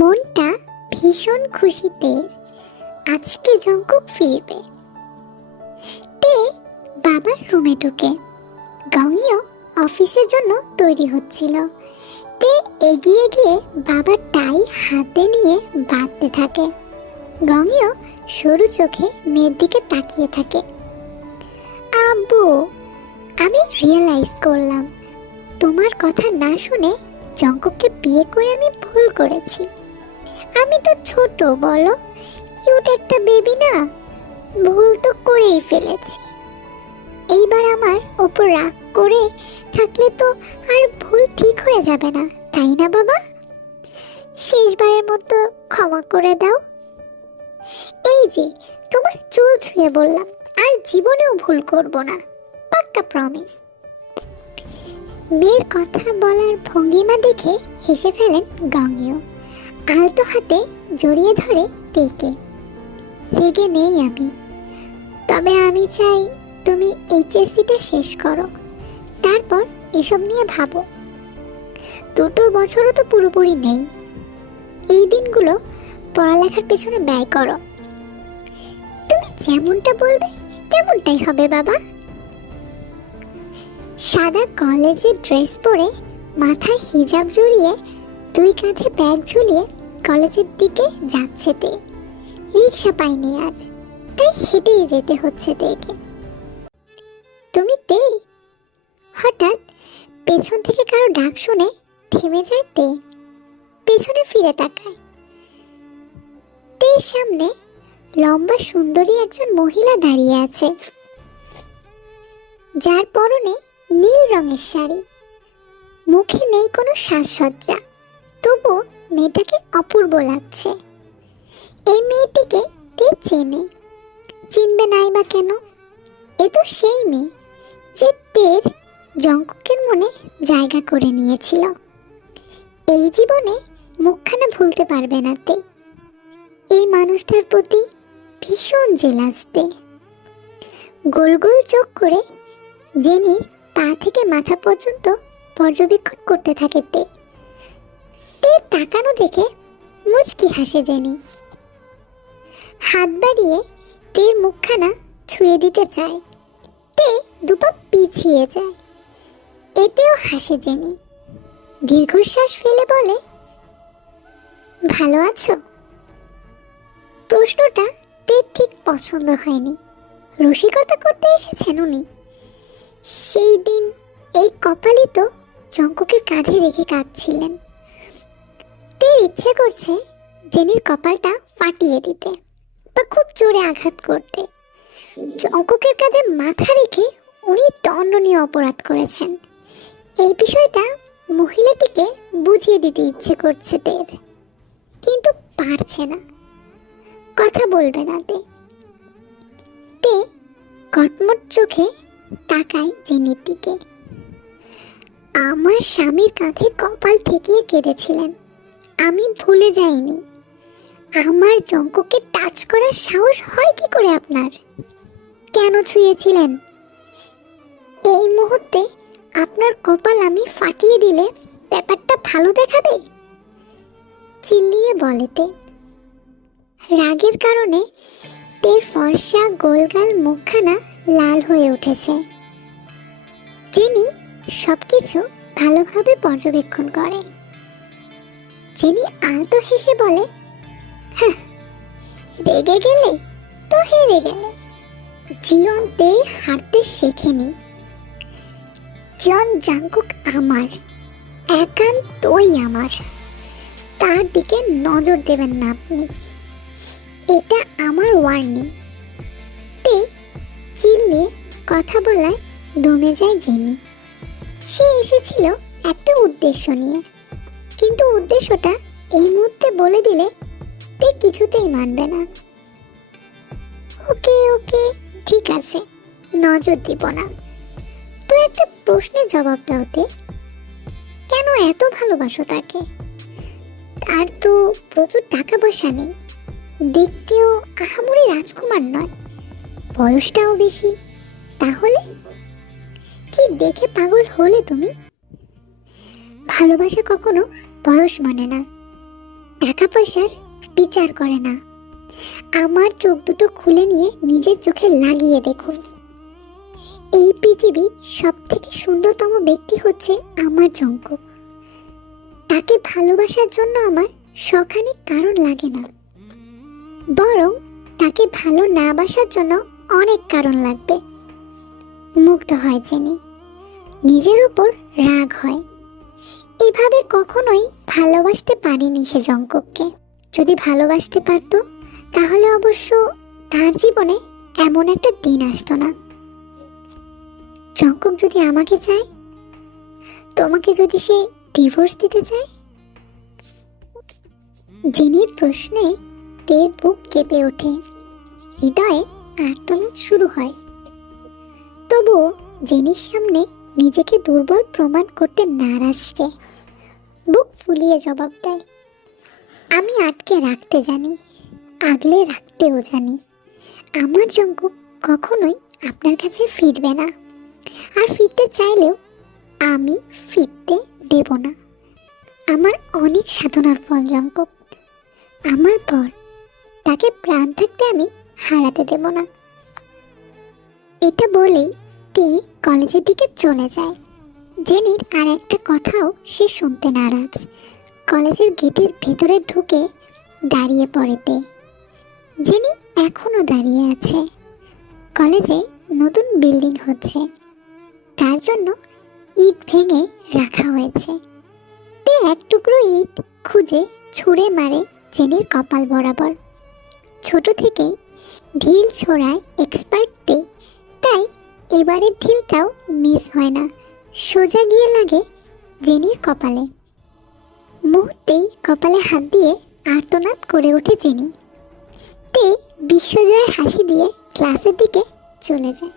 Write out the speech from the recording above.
মনটা ভীষণ খুশিতে আজকে জঙ্কুক ফিরবে। তে বাবার রুমে ঢুকে গঙিও অফিসের জন্য তৈরি হচ্ছিল। তে এগিয়ে গিয়ে বাবার টাই হাতে নিয়ে বাঁধতে থাকে। গঙিও সরু চোখে মেয়ের দিকে তাকিয়ে থাকে। আব্বু, আমি রিয়েলাইজ করলাম তোমার কথা না শুনে জঙ্কুককে বিয়ে করে আমি ভুল করেছি। আমি তো ছোট, বলো, কিউট একটা বেবি না? ভুল তো করেই ফেলেছি। এইবার আমার ওপর রাগ করে থাকলে তো আর ভুল ঠিক হয়ে যাবে না, তাই না বাবা? শেষবারের মতো ক্ষমা করে দাও। এই যে তোমার চুল ছুঁয়ে বললাম, আর জীবনেও ভুল করব না, পাক্কা প্রমিস। মেয়ের কথা বলার ভঙ্গিমা দেখে হেসে ফেলেন গঙ্গিও। আলতো হাতে জড়িয়ে ধরে তেকে। রেগে নেই আমি, তবে আমি চাই তুমি এইচএসসিটা শেষ করো, তারপর এসব নিয়ে ভাবো। 2 বছরও তো পুরোপুরি নেই, এই দিনগুলো পড়ালেখার পেছনে ব্যয় করো। তুমি যেমনটা বলবে তেমনটাই হবে বাবা। সাদা কলেজের ড্রেস পরে মাথায় হিজাব জড়িয়ে 2 কাঁধে ব্যাগ ঝুলিয়ে কলেজের দিকে যাচ্ছে তে। রিক্সা পাইনি আজ, তাই হেঁটেই যেতে হচ্ছে তেকে। তুমি তে? হঠাৎ পেছন থেকে কারো ডাক শুনে থেমে যায় তে। পেছনে ফিরে তাকায়। তের সামনে লম্বা সুন্দরী একজন মহিলা দাঁড়িয়ে আছে, যার পরনে নীল রঙের শাড়ি। মুখে নেই কোনো সাজসজ্জা, তবুও মেয়েটাকে অপূর্ব লাগছে। এই মেয়েটিকে তে চেনে, চিনবে নাই বা কেন? এ তো সেই মেয়ে যে তের জঙ্কুকের মনে জায়গা করে নিয়েছিল। এই জীবনে মুখখানা ভুলতে পারবে না তে। এই মানুষটার প্রতি ভীষণ জেলাস তে। গোল গোল চোখ করে জেনির পা থেকে মাথা পর্যন্ত পর্যবেক্ষণ করতে থাকে তে। তের তাকানো দেখে মুচকি হাসে জেনি। হাত বাড়িয়ে তের মুখখানা ছুঁয়ে দিতে চায়। তে 2 পা পিছিয়ে যায়। এতেও হাসে জেনি। দীর্ঘশ্বাস ফেলে বলে, ভালো আছো? প্রশ্নটা তের ঠিক পছন্দ হয়নি। রসিকতা করতে এসেছেন উনি? সেই দিন এই কপালই তো জঙ্কুকের কাঁধে রেখে কাঁদছিলেন। তের ইচ্ছে করছে জেনির কপালটা ফাটিয়ে দিতে বা খুব জোরে আঘাত করতে। জঙ্কুকের কাঁধে মাথা রেখে উনি দণ্ডনীয় অপরাধ করেছেন, এই বিষয়টা মহিলাটিকে বুঝিয়ে দিতে ইচ্ছে করছে তের, কিন্তু পারছে না। কথা বলবে না তে। তে কটমট চোখে তাকায় জেনির দিকে। আমার স্বামীর কাঁধে কপাল ঠেকিয়ে কেঁদেছিলেন, আমি ভুলে যাইনি। আমার জঙ্কুকে টাচ করার সাহস হয় কি করে আপনার? কেন ছুঁয়েছিলেন? এই মুহূর্তে আপনার কপাল আমি ফাটিয়ে দিলে ব্যাপারটা ভালো দেখাবে? চিল্লিয়ে বলে তে। রাগের কারণে তের ফর্সা গোলগাল মুখখানা লাল হয়ে উঠেছে। জেনি সবকিছু ভালোভাবে পর্যবেক্ষণ করে। জেনি আলতো হেসে বলে, হ্যাঁ, রেগে গেলে তো হেরে গেলে। জীবন তে হারতে শেখেনি। জন জাঙ্কুক আমার, একান্তই আমার। তার দিকে নজর দেবেন না আপনি, এটা আমার ওয়ার্নিং। তে চিল্লিয়ে কথা বলায় দমে যায় জেনি। সে এসেছিল একটা উদ্দেশ্য নিয়ে, কিন্তু উদ্দেশ্যটা এই মুহূর্তে বলে দিলে তে কিছুতেই মানবে না। ওকে ওকে, ঠিক আছে, নজর দিব না। তো একটা প্রশ্নের জবাব দাও তে, কেন এত ভালোবাসো তাকে? তার তো প্রচুর টাকা পয়সা নেই, দেখতেও আহামরি রাজকুমার নয়, বয়সটাও বেশি। তাহলে কি দেখে পাগল হলে তুমি? ভালোবাসা কখনো বয়স মানে না, টাকা পয়সার বিচার করে না। আমার চোখ দুটো খুলে নিয়ে নিজের চোখে লাগিয়ে দেখুন। এই পৃথিবীর সব থেকে সুন্দরতম ব্যক্তি হচ্ছে আমার জঙ্কুক। তাকে ভালোবাসার জন্য আমার শখানিক কারণ লাগে না, বরং তাকে ভালো না বাসার জন্য অনেক কারণ লাগবে। মুগ্ধ হয় জেনে, নিজের উপর রাগ হয়। এভাবে কখনোই ভালোবাসতে পারেনি সে জঙ্কুককে। যদি ভালোবাসতে পারতো তাহলে অবশ্য তার জীবনে এমন একটা দিন আসতো না। জঙ্কুক যদি আমাকে চায়, তোমাকে যদি সে ডিভোর্স দিতে চায়? জেনির প্রশ্নে তের বুক কেঁপে ওঠে, হৃদয়ে আর্তনাদ শুরু হয়। তবুও জেনির সামনে নিজেকে দুর্বল প্রমাণ করতে নারাজ সে। বুক ফুলিয়ে জবাব দেয়, আমি আটকে রাখতে জানি, আগলে রাখতেও জানি। আমার জঙ্কুক কখনোই আপনার কাছে ফিরবে না, আর ফিরতে চাইলেও আমি ফিরতে দেব না। আমার অনেক সাধনার ফল জঙ্কুক। আমার পর তাকে প্রাণ থাকতে আমি হারাতে দেব না। এটা বলেই তে কলেজের দিকে চলে যায়। জেনির আর একটা কথাও সে শুনতে নারাজ। কলেজের গেটের ভেতরে ঢুকে দাঁড়িয়ে পড়ে তে। জেনি এখনো দাঁড়িয়ে আছে। কলেজে নতুন বিল্ডিং হচ্ছে, তার জন্য ইট ভেঙে রাখা হয়েছে। তে এক টুকরো ইট খুঁজে ছুঁড়ে মারে জেনির কপাল বরাবর। ছোট থেকেই ঢিল ছোড়ায় এক্সপার্ট তে, তাই এবারের ঢিলটাও মিস হয় না, সোজা গিয়ে লাগে জেনির কপালে। মুহূর্তেই কপালে হাত দিয়ে আর্তনাদ করে ওঠে জেনি। তে বিশ্বজয়ের হাসি দিয়ে ক্লাসের দিকে চলে যায়।